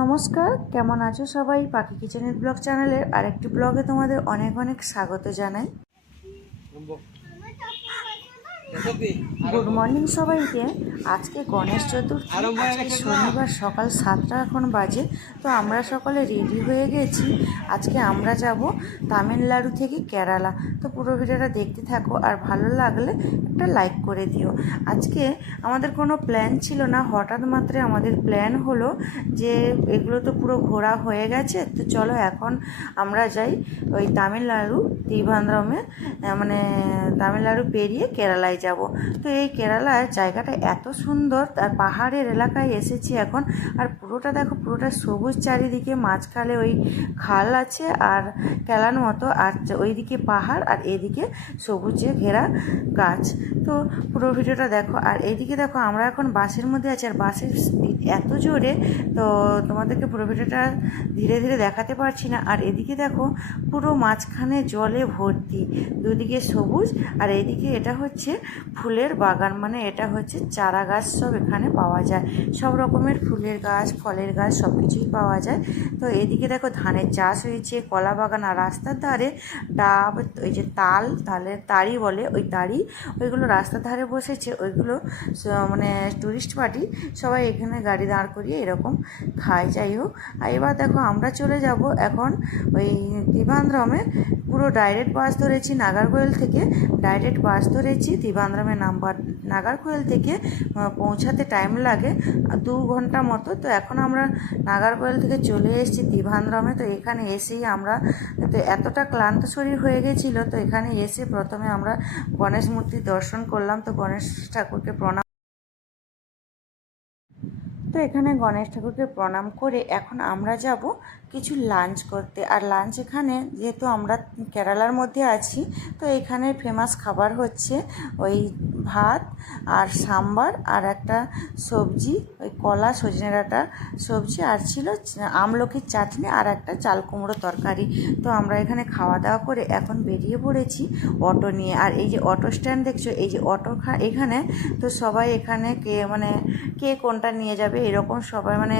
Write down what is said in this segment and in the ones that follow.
নমস্কার, কেমন আছো সবাই? পাখি কিচেনের ব্লগ চ্যানেলের আরেকটি ব্লগে তোমাদের অনেক অনেক স্বাগত জানাই। গুড মর্নিং সবাইকে। আজকে গণেশ চতুর্থী, আজকে শনিবার সকাল 7টা এখন বাজে। তো আমরা সকলে রেডি হয়ে গেছি। আজকে আমরা যাব তামিলনাড়ু থেকে কেরালা। তো পুরো ভিডিওটা দেখতে থাকো, আর ভালো লাগলে একটা লাইক করে দিও। আজকে আমাদের কোনো প্ল্যান ছিল না, হঠাৎ মাত্র আমাদের প্ল্যান হলো যে এগুলো তো পুরো ঘোরা হয়ে গেছে, তো চলো এখন আমরা যাই ওই তামিলনাড়ু ত্রিভান্দ্রমে, মানে তামিলনাড়ু পেরিয়ে কেরালায় যাব। তো এই কেরালার জায়গাটা এত সুন্দর, আর পাহাড়ের এলাকায় এসেছি এখন। আর পুরোটা দেখো, পুরোটা সবুজ চারিদিকে, মাঝখানে ওই খাল আছে আর কেলার মতো, আর ওইদিকে পাহাড় আর এদিকে সবুজে ঘেরা গাছ। তো পুরো ভিডিওটা দেখো। আর এইদিকে দেখো, আমরা এখন বাসের মধ্যে আছি, আর বাসের স্পিড এত জোরে, তো তোমাদেরকে পুরো ভিডিওটা ধীরে ধীরে দেখাতে পারছি না। আর এদিকে দেখো, পুরো মাঝখানে জলে ভর্তি, দুদিকে সবুজ, আর এদিকে এটা হচ্ছে ফুলের বাগান, মানে এটা হচ্ছে চারা গাছ সব এখানে পাওয়া যায়। সব রকমের ফুলের গাছ, ফলের গাছ সব কিছুই পাওয়া যায়। তো এদিকে দেখো ধানের চাষ হয়েছে, কলা বাগান, আর রাস্তার ধারে ডাব, ওই যে তালের তাড়ি বলে, ওই তাড়ি, ওইগুলো রাস্তার ধারে বসেছে। ওইগুলো মানে টুরিস্ট পার্টি সবাই এখানে গাড়ি দাঁড় করিয়ে এরকম খায়। যাই হোক, আর এবার দেখো আমরা চলে যাব এখন ওই ত্রিভান্দ্রমে। পুরো ডাইরেক্ট বাস ধরেছি নাগারকোয়েল থেকে, ডাইরেক্ট বাস ধরেছি ত্রিভান্দ্রমে নাম্বার। নাগারকোয়েল থেকে পৌঁছাতে টাইম লাগে 2 ঘন্টা মতো। তো এখন আমরা নাগারকোয়েল থেকে চলে এসেছি ত্রিভান্দ্রমে। তো এখানে এসেই আমরা তো এতটা ক্লান্ত শরীর হয়ে গেছিলো, তো এখানে এসে প্রথমে আমরা গণেশ মূর্তি দর্শন করলাম। তো গণেশ ঠাকুরকে প্রণাম, তো এখানে গণেশ ঠাকুরকে প্রণাম করে এখন আমরা যাব কিছু লাঞ্চ করতে। আর লাঞ্চ এখানে, যেহেতু আমরা কেরালার মধ্যে আছি, তো এখানে ফেমাস খাবার হচ্ছে ওই ভাত আর সাম্বার আর একটা সবজি, ওই কলা সজনে ডাঁটা সবজি, আর ছিল আমলকির চাটনি আর একটা চাল কুমড়ো তরকারি। তো আমরা এখানে খাওয়া দাওয়া করে এখন বেরিয়ে পড়েছি অটো নিয়ে। আর এই যে অটো স্ট্যান্ড দেখছো, এই যে অটো এখানে, তো সবাই এখানে কে কোনটা নিয়ে যাবে এরকম সবাই মানে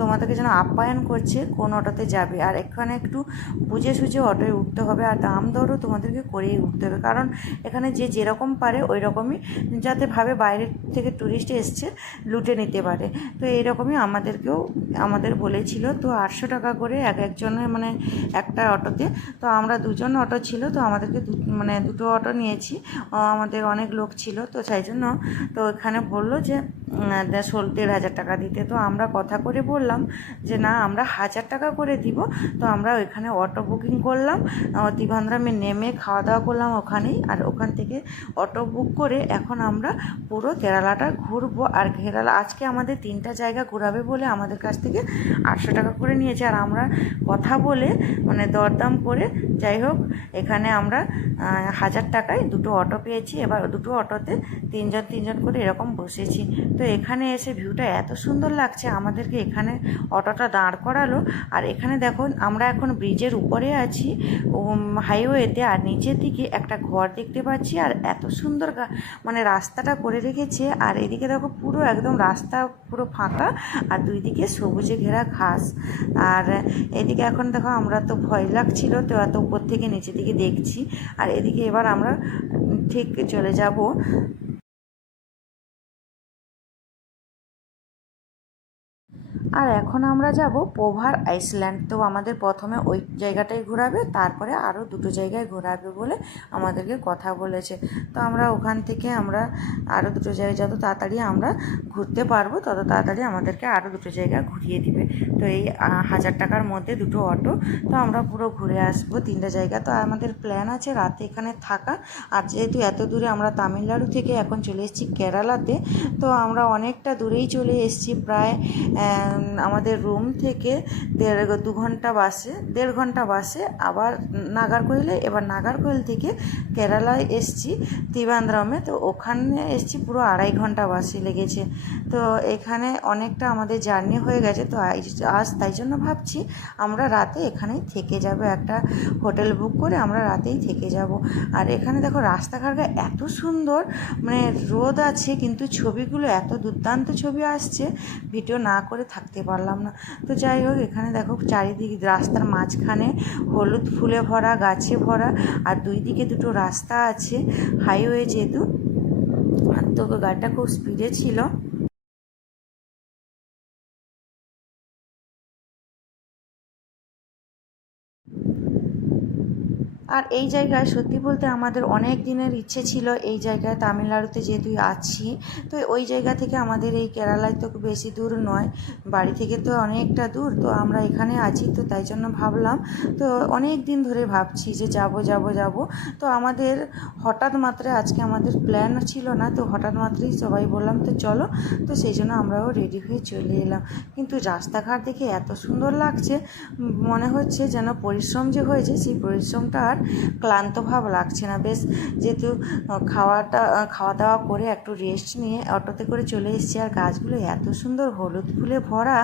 তোমাদেরকে যেন আপ্যায়ন করছে কোন অটোতে যাবে। আর এখানে একটু বুঝে সুঝে অটোয় উঠতে হবে, আর দাম দরও তোমাদেরকে করেই উঠতে হবে, কারণ এখানে যে যেরকম পারে ওই রকমই, যাতে ভাবে বাইরের থেকে ট্যুরিস্ট এসছে লুটে নিতে পারে। তো এইরকমই আমাদের বলেছিল। তো 800 টাকা করে একজনের, মানে একটা অটোতে। তো আমরা 2জন অটো ছিল, তো আমাদেরকে দুটো অটো নিয়েছি, আমাদের অনেক লোক ছিল, তো সেই জন্য তো এখানে বললো যে 1,500 টাকা দিতে। তো আমরা কথা করে বললাম যে না, আমরা 1000 টাকা করে দিব। তো আমরা ওইখানে অটো বুকিং করলাম, ত্রিভান্দ্রমে নেমে খাওয়া দাওয়া করলাম ওখানেই। আর ওখান থেকে অটো বুক করে এখন আমরা পুরো কেরালাটা ঘুরবো। আর কেরালা আজকে আমাদের 3টা জায়গা ঘোরাবে বলে আমাদের কাছ থেকে 800 টাকা করে নিয়েছে। আর আমরা কথা বলে দরদাম করে, যাই হোক, এখানে আমরা 1000 টাকায় দুটো অটো পেয়েছি। এবার দুটো অটোতে 3জন করে এরকম বসেছি। তো এখানে এসে ভিউটা এত সুন্দর লাগছে, আমাদেরকে এখানে অটোটা দাঁড় করালো। আর এখানে দেখো, আমরা এখন ব্রিজের উপরে আছি হাইওয়েতে, আর নিচের দিকে একটা ঘর দেখতে পাচ্ছি। আর এত সুন্দর রাস্তাটা করে রেখেছে। আর এদিকে দেখো, পুরো একদম রাস্তা পুরো ফাঁকা, আর 2 দিকে সবুজে ঘেরা ঘাস। আর এদিকে এখন দেখো, আমরা তো ভয় লাগছিল, তো এত উপর থেকে নিচের দিকে দেখছি। আর এদিকে এবার আমরা ঠিক চলে যাব আর এখন আমরা যাব পোভার আইসল্যান্ড। তো আমাদের প্রথমে ওই জায়গাটাই ঘোরাবে, তারপরে আরও 2টো জায়গায় ঘোরাবে বলে আমাদেরকে কথা বলেছে। তো আমরা ওখান থেকে আমরা আরও 2টো জায়গায়, যত তাড়াতাড়ি আমরা ঘুরতে পারবো তত তাড়াতাড়ি আমাদেরকে আরও 2টো জায়গা ঘুরিয়ে দিবে। তো এই 1000 টাকার মধ্যে 2টো অটো, তো আমরা পুরো ঘুরে আসবো 3টা জায়গা। তো আমাদের প্ল্যান আছে রাতে এখানে থাকা। আর যেহেতু এত দূরে, আমরা তামিলনাড়ু থেকে এখন চলে এসেছি কেরালাতে, তো আমরা অনেকটা দূরেই চলে এসেছি, প্রায় আমাদের রুম থেকে 1.5 ঘন্টা বাসে আবার নাগারকোয়েলে। এবার নাগারকোয়েল থেকে কেরালায় এসছি ত্রিভান্দ্রমে, তো ওখানে এসছি পুরো 2.5 ঘন্টা বাসে লেগেছে। তো এখানে অনেকটা আমাদের জার্নি হয়ে গেছে। তো আজ তাই জন্য ভাবছি আমরা রাতে এখানেই থেকে যাব, একটা হোটেল বুক করে আমরা রাতেই থেকে যাব। আর এখানে দেখো, রাস্তাঘাট এত সুন্দর, রোদ আছে কিন্তু ছবিগুলো এত দুর্দান্ত ছবি আসছে, ভিডিও না করে থাকতে পারলাম না। তো যাই হোক, এখানে দেখো চারিদিকে রাস্তার মাঝখানে হলুদ ফুলে ভরা, গাছে ভরা, আর দুই দিকে দুটো রাস্তা আছে, হাইওয়ে যেহেতু। তো গাড়িটা খুব স্পিডে ছিল। আর এই জায়গায় সত্যি বলতে আমাদের অনেক দিনের ইচ্ছে ছিল, এই জায়গায় তামিলনাড়ুতে যেহেতু আছি, তো ওই জায়গা থেকে আমাদের এই কেরালায় তো বেশি দূর নয়, বাড়ি থেকে তো অনেকটা দূর। তো আমরা এখানে আছি, তো তাই জন্য ভাবলাম, তো অনেক দিন ধরে ভাবছি যে যাব যাব যাব। তো আমাদের হঠাৎ মাত্রে আজকে আমাদের প্ল্যান ছিল না, তো হঠাৎ মাত্রেই সবাই বললাম তো চলো, তো সেই জন্য আমরাও রেডি হয়ে চলে এলাম। কিন্তু রাস্তাঘাট দেখে এত সুন্দর লাগছে, মনে হচ্ছে যেন পরিশ্রম যে হয়েছে সেই পরিশ্রমটা আর ক্লান্ত ভাব লাগছে না। বেশ, যেহেতু খাওয়া দাওয়া করে একটু রেস্ট নিয়ে অটোতে করে চলে এসেছি, আর গাছগুলো এত সুন্দর হলুদ ফুলে ভরা।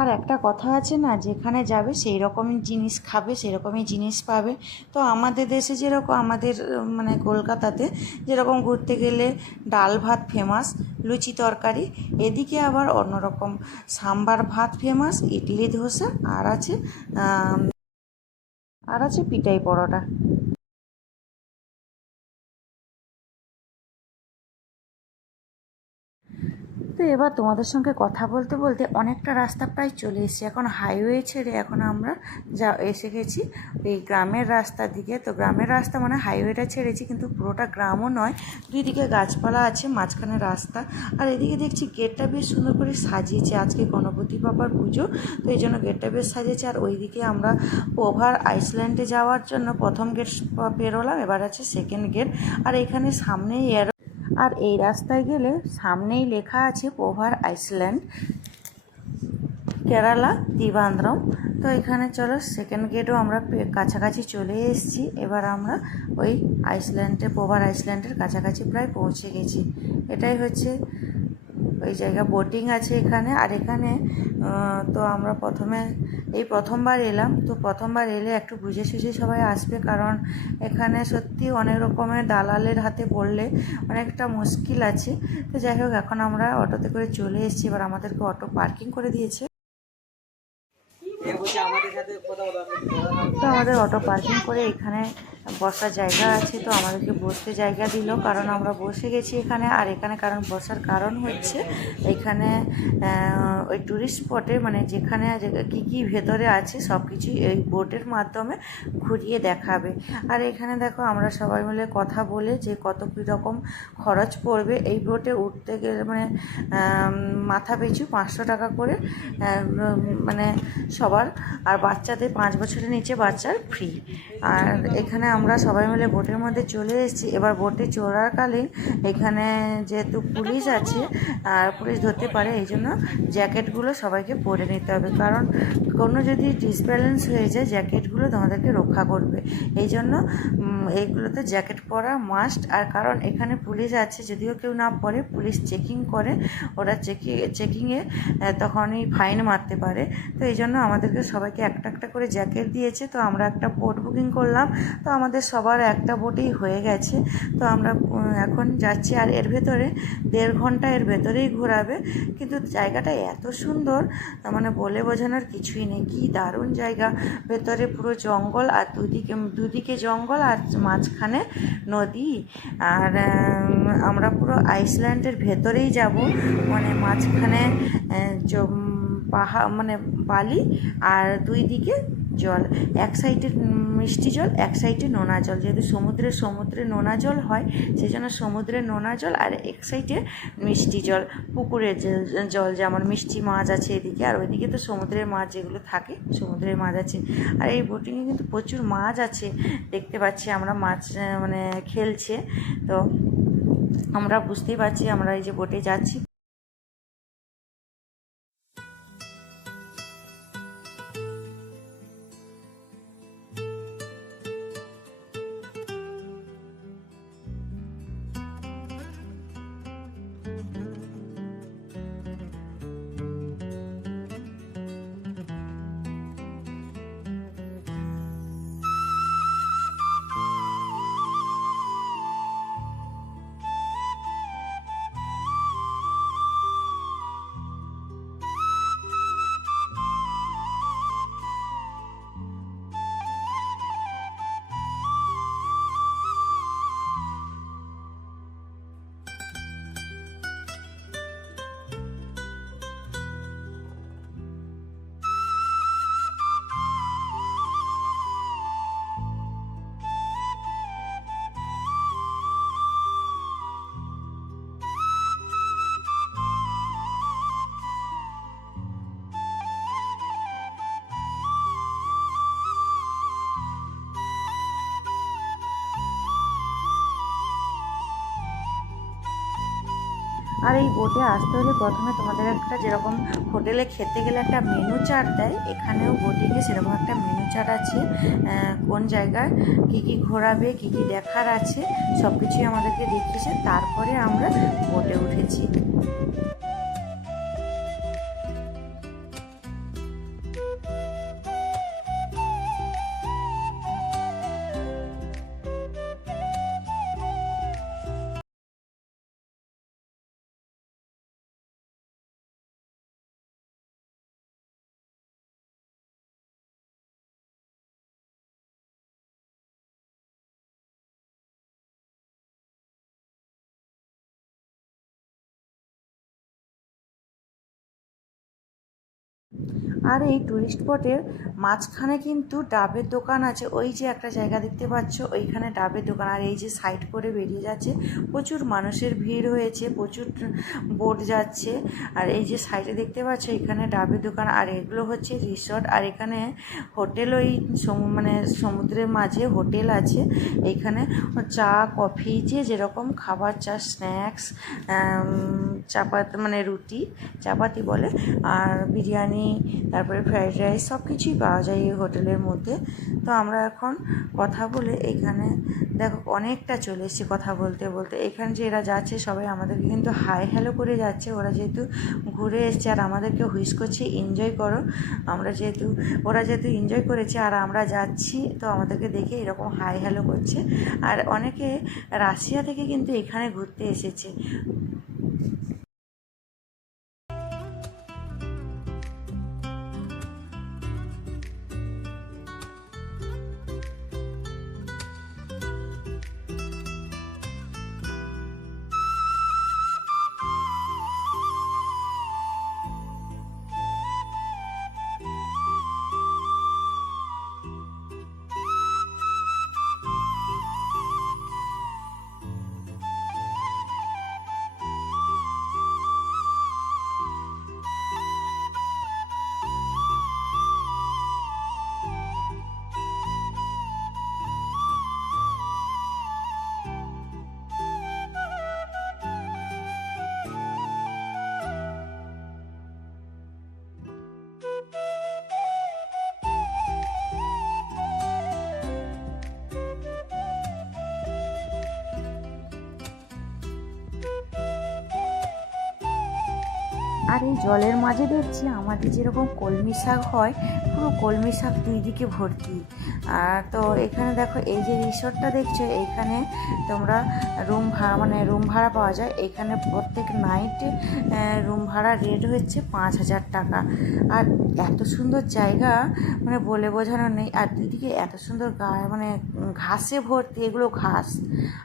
আর একটা কথা আছে না, যেখানে যাবে সেই রকমই জিনিস খাবে, সেই রকমই জিনিস পাবে। তো আমাদের দেশে যেরকম, আমাদের মানে কলকাতাতে যেরকম ঘুরতে গেলে ডাল ভাত ফেমাস, লুচি তরকারি, এদিকে আবার অন্যরকম সাম্বার ভাত ফেমাস, ইডলি ধোসা, আর আছে পিঠাই পরোটা। তো এবার তোমাদের সঙ্গে কথা বলতে বলতে অনেকটা রাস্তা প্রায় চলে এসেছি, এখন হাইওয়ে ছেড়ে এখন আমরা এসে গেছি এই গ্রামের রাস্তার দিকে। তো গ্রামের রাস্তা মানে হাইওয়েটা ছেড়েছি, কিন্তু পুরোটা গ্রামও নয়, দুই দিকে গাছপালা আছে, মাঝখানে রাস্তা। আর এদিকে দেখছি গেটটা বেশ সুন্দর করে সাজিয়েছে, আজকে গণপতি বাবার পুজো, তো এই জন্য গেটটা বেশ সাজিয়েছে। আর ওইদিকে আমরা ওভার আইসল্যান্ডে যাওয়ার জন্য প্রথম গেট পেরোলাম, এবার আছে সেকেন্ড গেট। আর এখানে সামনেই আর এই রাস্তায় গেলে সামনেই লেখা আছে ওভার আইসল্যান্ড, কেরালা ত্রিবান্দ্রম। তো এখানে চলো, সেকেন্ড গেটও আমরা কাছাকাছি চলে এসেছি। এবার আমরা ওই ওভার আইসল্যান্ডের কাছাকাছি প্রায় পৌঁছে গেছি। এটাই হচ্ছে ওই জায়গা, বোটিং আছে এখানে। আর এখানে তো আমরা প্রথমবার এলাম, তো প্রথমবার এলে একটু বুঝে সুঝে সবাই আসবে, কারণ এখানে সত্যি অনেক রকমের দালালের হাতে পড়লে অনেকটা মুশকিল আছে। তো যাই হোক, এখন আমরা অটোতে করে চলে এসেছি, এবার আমাদেরকে অটো পার্কিং করে দিয়েছে। তো আমাদের অটো পার্কিং করে এখানে বসার জায়গা আছে, তো আমাদেরকে বসতে জায়গা দিল, কারণ আমরা বসে গেছি এখানে। আর এখানে কারণ বসার কারণ হচ্ছে, এখানে ওই ট্যুরিস্ট স্পটে মানে যেখানে কী কী ভেতরে আছে সব কিছুই এই বোটের মাধ্যমে ঘুরিয়ে দেখাবে। আর এখানে দেখো, আমরা সবাই মিলে কথা বলে যে কত কীরকম খরচ পড়বে এই বোটে উঠতে গেলে, মানে মাথা পিছু 500 টাকা করে, মানে সবার। আর বাচ্চাদের 5 বছরের নিচে বাচ্চার ফ্রি। আর এখানে আমরা সবাই মিলে বোটের মধ্যে চলে এসেছি। এবার বোটে চড়াকালীন এখানে যেহেতু পুলিশ আছে, আর পুলিশ ধরতে পারে, এই জন্য জ্যাকেটগুলো সবাইকে পরে নিতে হবে, কারণ কোনো যদি ডিসব্যালেন্স হয়ে যায় জ্যাকেটগুলো তোমাদেরকে রক্ষা করবে। এই জন্য এইগুলোতে জ্যাকেট পরা মাস্ট। আর কারণ এখানে পুলিশ আছে, যদিও কেউ না পরে, পুলিশ চেকিং করে, ওরা চেকিংয়ে তখনই ফাইন মারতে পারে। তো এই জন্য আমাদেরকে সবাইকে একটা একটা করে জ্যাকেট দিয়েছে। তো আমরা একটা বোট বুকিং করলাম, তো আমাদের সবার একটা বোটেই হয়ে গেছে। তো আমরা এখন যাচ্ছি, আর এর ভেতরে 1.5 ঘন্টা এর ভেতরেই ঘোরাবে। কিন্তু জায়গাটা এত সুন্দর, মানে বলে বোঝানোর কিছুই নেই, কি দারুণ জায়গা। ভেতরে পুরো জঙ্গল, আর দুদিকে জঙ্গল, আর মাঝখানে নদী। আর আমরা পুরো আইসল্যান্ডের ভেতরেই যাব, মানে মাঝখানে পাহাড়, মানে বালি, আর দুই দিকে জল, এক সাইডে মিষ্টি জল, এক সাইডে নোনা জল। যেহেতু সমুদ্রে নোনা জল হয়, সেই জন্য সমুদ্রের নোনা জল, আর এক সাইডে মিষ্টি জল, পুকুরের জল, যেমন মিষ্টি মাছ আছে এদিকে, আর ওইদিকে তো সমুদ্রের মাছ যেগুলো থাকে, সমুদ্রের মাছ আছে। আর এই বোটিংয়ে কিন্তু প্রচুর মাছ আছে, দেখতে পাচ্ছি আমরা মাছ মানে খেলছে। তো আমরা বুঝতেই পারছি আমরা এই যে বোটে যাচ্ছি। আর এই বোটে আসতে হলে প্রথমে তোমাদের একটা, যেরকম হোটেলে খেতে গেলে একটা মেনু চার্ট দেয়, এখানেও বোটিংয়ে সেরকম একটা মেনু চার্ট আছে। কোন জায়গায় কী কী ঘোরাবে, কী কী দেখার আছে, সব কিছুই আমাদেরকে দেখিয়েছে। তারপরে আমরা বোটে উঠেছি। আর এই টুরিস্ট স্পটের মাঝখানে কিন্তু ডাবের দোকান আছে। ওই যে একটা জায়গা দেখতে পাচ্ছ, ওইখানে ডাবের দোকান। আর এই যে সাইড করে বেরিয়ে যাচ্ছে, প্রচুর মানুষের ভিড় হয়েছে, প্রচুর বোট যাচ্ছে। আর এই যে সাইডে দেখতে পাচ্ছ, এখানে ডাবের দোকান। আর এগুলো হচ্ছে রিসর্ট। আর এখানে হোটেল, ওই মানে সমুদ্রের মাঝে হোটেল আছে। এইখানে চা, কফি, যে যেরকম খাবার, চা, স্ন্যাক্স, চাপাতি মানে রুটি, চাপাতি বলে, আর বিরিয়ানি, তারপরে ফ্রাইড রাইস, সব কিছুই পাওয়া যায় এই হোটেলের মধ্যে। তো আমরা এখন কথা বলে এখানে দেখো অনেকটা চলে এসেছি কথা বলতে বলতে। এখানে যে এরা যাচ্ছে সবাই আমাদেরকে কিন্তু হাই হ্যালো করে যাচ্ছে। ওরা যেহেতু ঘুরে এসছে আর আমাদেরকে হুইস করছে এনজয় করো। ওরা যেহেতু এনজয় করেছে আর আমরা যাচ্ছি, তো আমাদেরকে দেখে এরকম হাই হ্যালো করছে। আর অনেকে রাশিয়া থেকে কিন্তু এখানে ঘুরতে এসেছে। আর এই জলের মাঝে দেখছি আমাদের যেরকম কলমি শাক হয়, পুরো কলমি শাক দুই দিকে ভর্তি। আর তো এখানে দেখো এই যে রিসর্টটা দেখছো, এইখানে তোমরা রুম ভাড়া পাওয়া যায়। এখানে প্রত্যেক নাইট রুম ভাড়া রেট হচ্ছে 5,000 টাকা। আর এত সুন্দর জায়গা, মানে বলে বোঝানো নেই। আর দুদিকে এত সুন্দর মানে ঘাসে ভর্তি, এগুলো ঘাস।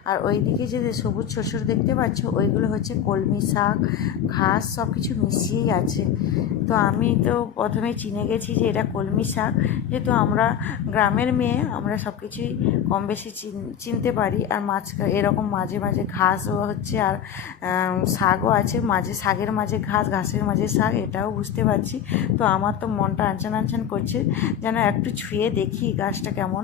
আর ওইদিকে যে সবুজ ছোট ছোট দেখতে পাচ্ছ, ওইগুলো হচ্ছে কলমি শাক, ঘাস, সব কিছু মিশিয়েই আছে। তো আমি তো প্রথমে চিনে গেছি যে এটা কলমি শাক, যেহেতু আমরা গ্রামের মেয়ে, আমরা সব কিছুই কম বেশি চিনতে পারি। আর এরকম মাঝে মাঝে ঘাসও হচ্ছে, আর শাকও আছে, মাঝে শাকের মাঝে ঘাস, ঘাসের মাঝে শাক, এটাও বুঝতে পারছি। তো আমার তো মনটা আনচান আনচান করছে, যেন একটু ছুঁয়ে দেখি গাছটা কেমন।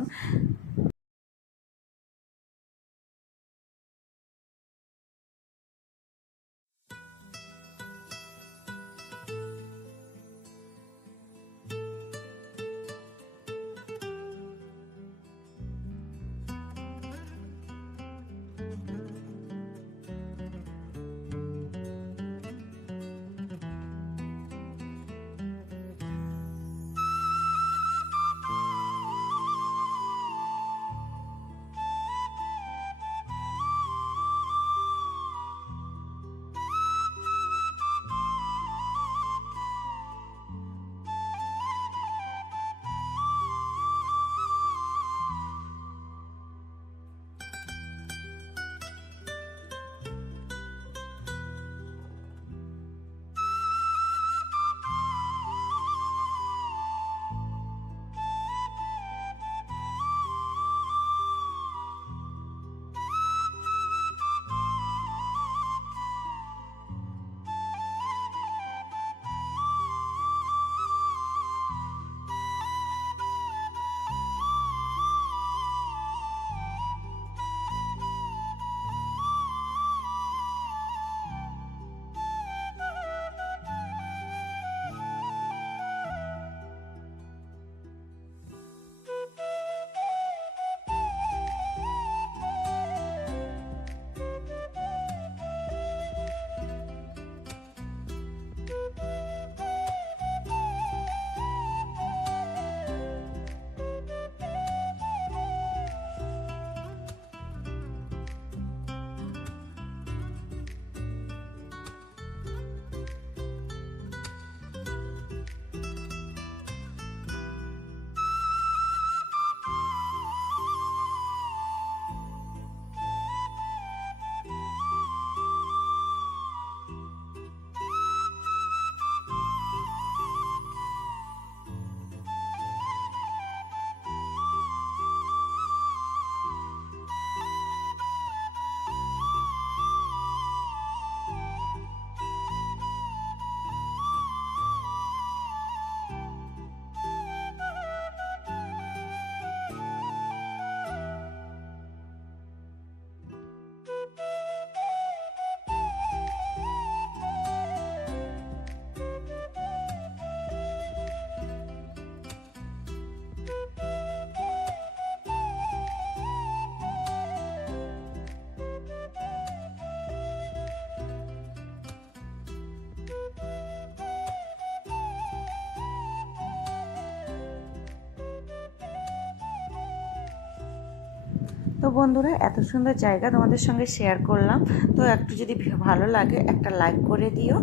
তো বন্ধুরা, এত সুন্দর জায়গা তোমাদের সঙ্গে শেয়ার করলাম। তো একটু যদি ভালো লাগে একটা লাইক করে দিও,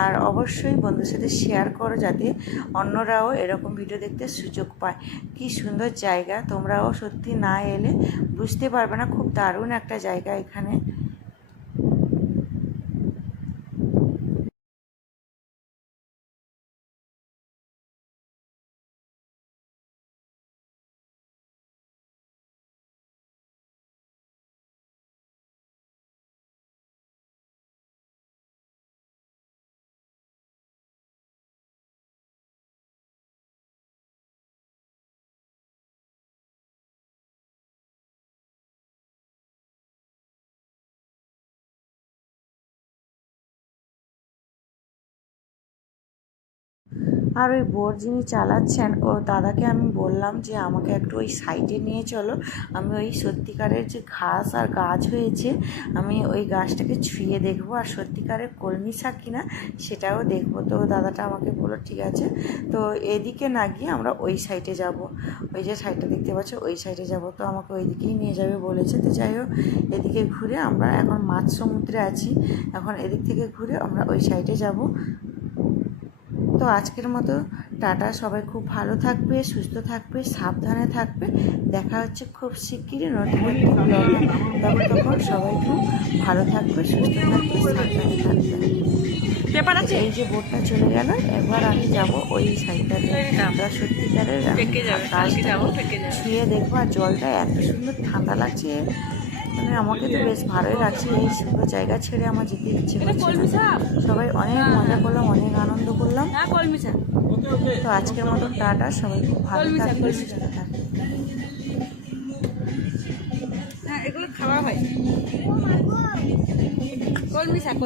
আর অবশ্যই বন্ধুদের সাথে শেয়ার করো যাতে অন্যরাও এরকম ভিডিও দেখতে সুযোগ পায়। কি সুন্দর জায়গা, তোমরাও সত্যি না এলে বুঝতে পারবে না, খুব দারুণ একটা জায়গা এখানে। আর ওই বোট যিনি চালাচ্ছেন, ও দাদাকে আমি বললাম যে আমাকে একটু ওই সাইডে নিয়ে চলো, আমি ওই সত্যিকারের যে ঘাস আর গাছ হয়েছে আমি ওই গাছটাকে ছুঁয়ে দেখবো, আর সত্যিকারের কলমি শাক কিনা সেটাও দেখবো। তো দাদাটা আমাকে বললো ঠিক আছে, তো এদিকে না গিয়ে আমরা ওই সাইডে যাব, ওই যে সাইডটা দেখতে পাচ্ছ ওই সাইডে যাব। তো আমাকে ওই দিকেই নিয়ে যাবে বলেছে। তো যাই হোক, এদিকে ঘুরে আমরা এখন মাঝ সমুদ্রে আছি, এখন এদিক থেকে ঘুরে আমরা ওই সাইডে যাব। তো আজকের মতো টাটা, সবাই খুব ভালো থাকবে, সুস্থ থাকবে, সাবধানে থাকবে। দেখা হচ্ছে খুব শিগগিরই নতুন একটি ব্লগে। তখন সবাই খুব ভালো থাকবে, সুস্থ থাকবে, সাবধানে থাকবে। পেপার আছে, এই যে বোটটা চলে গেল, এবার আমি যাব ওই সাইডটাতে। সত্যিকারের গাছটা ছুঁয়ে দেখবো, আর জলটা এত সুন্দর ঠান্ডা লাগছে, মানে আমাকে তো বেশ ভালোই লাগছে। এই সুন্দর জায়গা ছেড়ে আমার যেতে ইচ্ছে করছে না। সবাই অনেক মজা করলাম, অনেক আনন্দ করলাম। তো আজকের মতন টাটা, সবাই খুব ভালো থাকবে, সুস্থ থাকবে। হ্যাঁ, এগুলো খাওয়া হয়। কলমি শাক